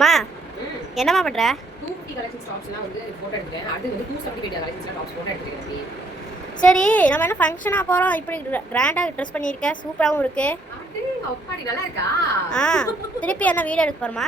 மா என்னம்மா பண்ற? 250 கலெக்ஷன்ஸ் டாப்ஸ்லாம் வந்து போட்டோ எடுத்துட்டேன். அது வந்து 275 கலெக்ஷன்ஸ்ல டாப்ஸ் போட்டோ எடுத்துட்டேன். சரி, நம்ம என்ன ஃபங்க்ஷனா போறோம்? இப்படி கிராண்டா ட்ரெஸ் பண்ணிருக்க, சூப்பராவும் இருக்கு. அடே அப்பாடி நல்லா இருக்கா? ஆ, திருப்பி என்ன வீடியோ எடுக்க போறோமா?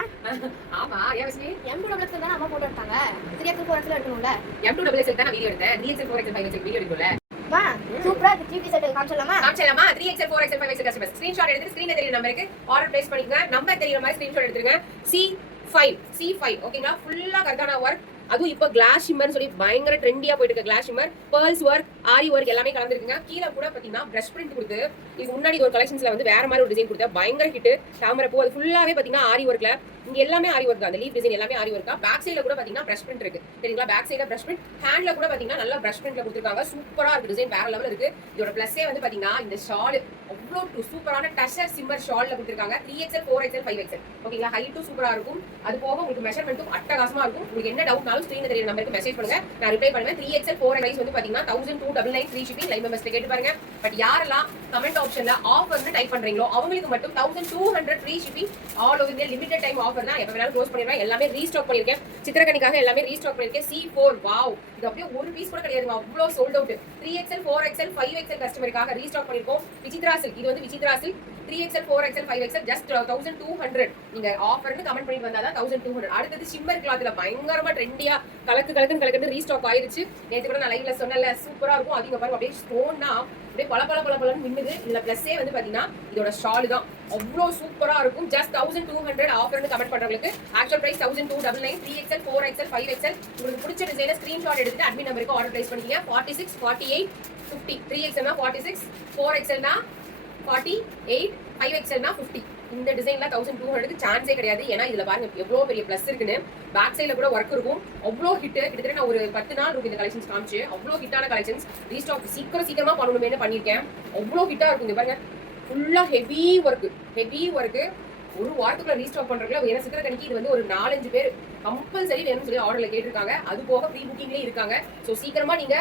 ஆமா, ஏவஸ்மி M2XL தான் அம்மா போட்டோ எடுத்தாங்க. 3XL 4XL எடுக்கணும்ல. M2XL தான் நான் வீடியோ எடுத்தேன். 3XL 4XL 5XL வீடியோ எடுக்கல. மா சூப்பரா இருக்கு. 3 பீஸ் செட் காமிச்சலாமா? காமிச்சலாமா? 3XL 4XL 5XL customers screenshot எடுத்து ஸ்கிரீன்ல தெரியுற நம்பருக்கு ஆர்டர் பிளேஸ் பண்ணிக்கங்க. நம்பர் தெரியுற மாதிரி ஸ்கிரீன்ஷாட் எடுத்துருங்க. C5 ஓகேங்களா? ஃபுல்லா கர்தானா வர்க். அதுவும் இப்போ கிளாஸ் ஷிம்மர்னு சொல்லி பயங்கர ட்ரெண்டியா போயிட்டு இருக்க கிளாஸ் ஷிம்மர், பேர்ல்ஸ் ஒர்க், ஆரி ஒர்க் எல்லாமே கலந்துருக்குங்க. கீழே கூட பாத்தீங்கன்னா பிரஷ் பிரிண்ட் கொடுத்து இதுக்கு முன்னாடி ஒரு கலெக்ஷன்ஸ்ல வந்து வேற மாதிரி ஒரு டிசைன் கொடுத்தா பயங்கர ஹிட். தாமரை பூ அது ஃபுல்லாவே பாத்தீங்கன்னா ஆரி ஒர்க்ல. இங்க எல்லாமே ஆரி ஒர்க் தான். அந்த லீஃப் டிசைன் எல்லாமே ஆரி ஒர்க்கா. பேக் சைடுல கூட பாத்தீங்கன்னா பிரஷ் பிரிண்ட் இருக்கு. சரிங்களா? பேக் சைடுல பிரஷ் பிரிண்ட், ஹேண்ட்ல கூட பாத்தீங்கன்னா நல்லா பிரஷ் பிரிண்ட்ல கொடுத்துருக்காங்க. சூப்பரா இருக்கு. டிசைன் வேற லெவல் இருக்கு. இதோட பிளஸ்ஸே வந்து பாத்தீங்கன்னா இந்த ஷால் அவ்வளோ சூப்பரான டஷர் சிம்மர் ஷால்ல கொடுத்துருக்காங்க. 3XL 4XL 5XL ஓகேங்களா? ஹைட்டும் சூப்பரா இருக்கும். அது போக உங்களுக்கு மெஷர்மெண்ட்டும் அட்டகாசமா இருக்கும். உங்களுக்கு என்ன டவுட்னாலும் ஸ்கிரீன்ல தெரியுற நம்பருக்கு மெசேஜ் பண்ணுங்க, நான் ரிப்ளை பண்ணுவேன். 3XL 4XL பிரைஸ் வந்து பாத்தீங்கன்னா 1299 ஃப்ரீ ஷிப்பிங். லைவ் மெம்பர்ஸ்ல கேட்டு பாருங்க. பட் யாரெல்லாம் கமெண்ட் ஆப்ஷன்ல ஆஃபர்னு டைப் பண்றீங்களோ அவங்களுக்கு மட்டும் 1200 free shipping. All over India limited time offer தான். எப்ப வேணாலும் க்ளோஸ் பண்ணிடுவேன். எல்லாமே ரீஸ்டாக் பண்ணிருக்கேன். சித்திரக்கனிக்காக எல்லாமே ரீஸ்டாக் பண்ணிருக்கேன். C4 வாவ், இது அப்படியே ஒரு பீஸ் கூட கிடையாதுங்க, அவ்வளோ sold out. 3XL 4XL 5XL கஸ்டமருக்காக restock பண்ணிருக்கோம். விசித்ரா சில்க், இது வந்து Vichitra silk 3XL 4XL 5XL just 1200. நீங்க ஆஃபர்னு கமெண்ட் பண்ணிட்டு வந்தாதான் 1200. அடுத்தது ஷிம்மர் கிளாத்ல பயங்கரமா ட்ரெண்டியா கலக்குன்னு ரீஸ்டாக் ஆயிருச்சு. நேற்று கூட நான் லைவ்ல சொன்னல, சூப்பரா இருக்கும். அதிக பாருங்க அப்படியே ஸ்டோன்னா அப்படியே பல மின்னுது. இதுல பிளஸ்ஸே வந்து பாத்தீங்கன்னா இதோட ஷால் தான் அவ்வளோ சூப்பரா இருக்கும். ஜஸ்ட் 1200 ஆஃபர்னு கமெண்ட் பண்றவங்களுக்கு actual price 1299. 3XL 4XL 5XL உங்களுக்கு பிடிச்ச டிசைனை ஸ்கிரீன்ஷாட் எடுத்துட்டு அட்மின் நம்பருக்கு ஆர்டர் பிளேஸ் பண்ணிக்கங்க. 46 48 50. 3XL னா 46, 4XL னா 48, 5XL னா 50. இந்த டிசைன்ல 1200க்கு சான்ஸே கிடையாது. ஏன்னா இதுல பாருங்க எவ்வளவு பெரிய பிளஸ் இருக்குன்னு. பேக் சைடுல கூட ஒர்க் இருக்கும். அவ்வளோ ஹிட். கிட்டத்தட்ட நான் ஒரு 10 நாள் இருக்கும் இந்த கலெக்ஷன்ஸ் காமிச்சு. அவ்வளோ ஹிட்டான கலெக்ஷன்ஸ். ரீஸ்டாக் சீக்கிரமா பண்ணணுமே பண்ணிருக்கேன். அவ்வளோ ஹிட்டா இருக்கும். இங்க பாருங்க ஃபுல்லா ஹெவி ஒர்க். ஒரு வாரத்துக்குள்ள ரீஸ்டாக் பண்றதுல ஏன்னா சித்திரக்கணிக்கு இது வந்து ஒரு 4-5 பேர் கம்பல்சரி வேணும்னு சொல்லி ஆர்டர்ல கேட்டிருக்காங்க. அது போக ப்ரீ புக்கிங்லேயே இருக்காங்க. ஸோ சீக்கிரமா நீங்க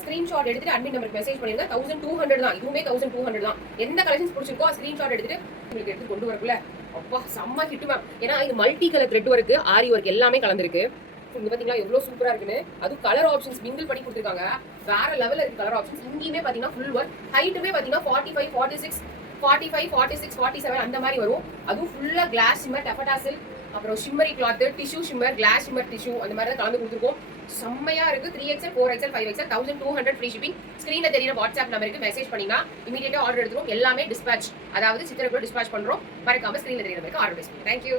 ஸ்கிரீன்ஷாட் எடுத்துட்டு அட்மின் நம்பருக்கு மெசேஜ் பண்ணிருங்க. 1200 தான். இதுவுமே 1200 தான். எந்த கலெக்ஷன்ஸ் பிடிச்சிருக்கோ ஸ்கிரீன்ஷாட் எடுத்துட்டு உங்களுக்கு எடுத்து கொண்டு வரக்குள்ள அப்பா செம்ம ஹிட் மேம். ஏன்னா இது மல்டி கலர் த்ரெட் ஒர்க், ஆரி ஒர்க் எல்லாமே கலந்துருக்கு. இங்க பாத்தீங்களா எவ்வளவு சூப்பரா இருக்குன்னு. அதுவும் கலர் ஆப்ஷன்ஸ் மிங்கிள் பண்ணி கொடுத்துருக்காங்க. வேற லெவல்ல இருக்கு கலர் ஆப்ஷன்ஸ். இங்கேயுமே பாத்தீங்கன்னா ஃபுல் ஒர்க். ஹைட்டுமே பாத்தீங்கன்னா 45, 46, 45, 46, 47 அந்த மாதிரி வரும். அதுவும் ஃபுல்லா கிளாஸ் ஷிம்மர், டெஃபடாசில், அப்புறம் shimmery cloth, tissue shimmer, glass shimmer tissue அந்த மாதிரி தான் கலந்து கொடுத்துருக்கோம். செம்மையா இருக்கு. 3XL 4XL 5XL 1200 free shipping. ஸ்கிரீன்ல தெரியுற வாட்ஸ்அப் நம்பருக்கு மெசேஜ் பண்ணீங்கன்னா இமீடியட்டா ஆர்டர் எடுத்துரும். எல்லாமே டிஸ்பேச், அதாவது சித்திரக்குள்ள டிஸ்பேச் பண்றோம். மறக்காம ஸ்கிரீன்ல தெரியுற நம்பருக்கு ஆர்டர் பிளேஸ் பண்ணுங்க. தேங்க்யூ.